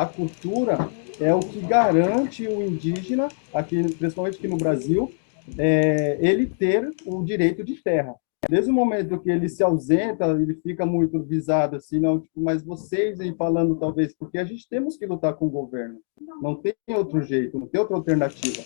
a cultura é o que garante o indígena, aqui, principalmente aqui no Brasil, ele ter o direito de terra. Desde o momento que ele se ausenta, ele fica muito visado assim, não, tipo, mas vocês aí falando talvez, porque a gente temos que lutar com o governo, não tem outro jeito, não tem outra alternativa.